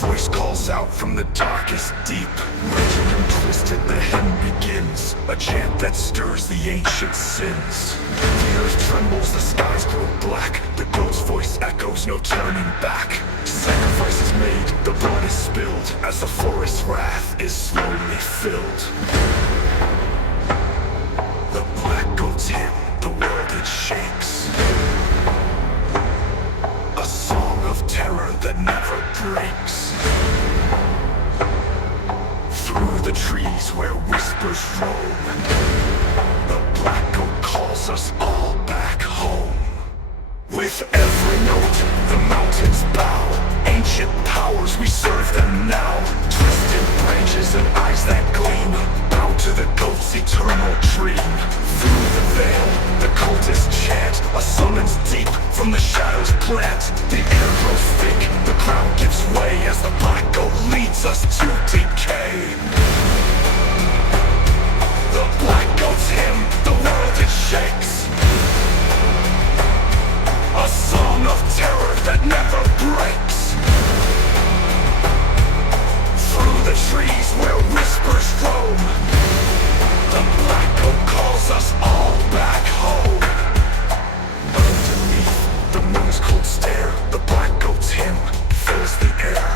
voice calls out from the darkest deep. Rigid and twisted, the hymn begins, a chant that stirs the ancient sins. The earth trembles, the skies grow black, the goat's voice echoes, no turning back. Sacrifice is made, the blood is spilled, as the forest's wrath is slowly filled. The black goat's hymn, the world it shakes. A song of terror that never breaks. Through the trees where whispers roam, the black goat calls us all back home. With every note, the mountains bow. Ancient powers, we serve them now. Twisted branches and eyes that gleam, bow to the goat's eternal dream. Through the veil, the cultists chant, a summons deep from the shadows plant. The air grows thick, the crowd gives way, as the black goat leads us to decay. The black goat's hymn, the world it shakes. A song of terror that never breaks. Through the trees where whispers roam, the black goat calls us all back home. Underneath the moon's cold stare, the black goat's hymn fills the air.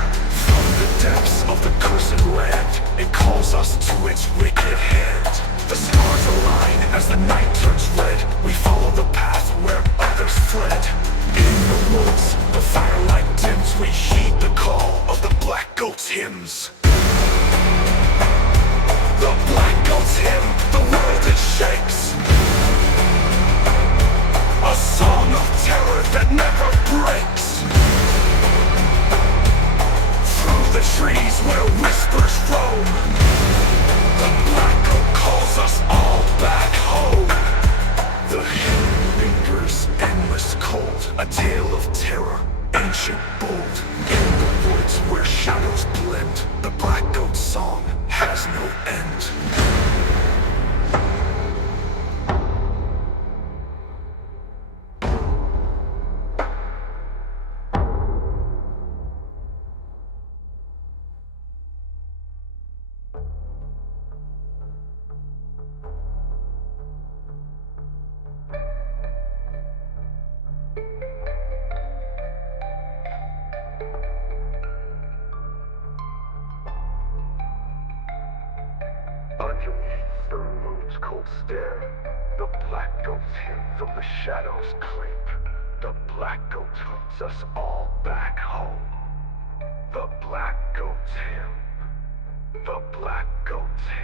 From the depths of the cursed land, it calls us to its wicked hand. The stars align as the night turns red. We follow the path where others fled. In the woods, the firelight dims. We heed the call of the black goat's hymns. The black goat's hymn, the world it shakes. A song of terror that never breaks. Through the trees where whispers roam, the black goat calls us all back home. The hymn lingers, endless cold, a tale of terror, ancient bold. In the woods where shadows blend, the black goat's song has no end. Underneath the moon's cold stare, the black goat's hymn from the shadows creep. The black goat leads us all back home. The black goat's hymn. The black goat's hymn.